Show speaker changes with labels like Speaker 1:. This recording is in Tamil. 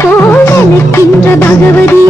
Speaker 1: விரல் ஒன்று பகவதி.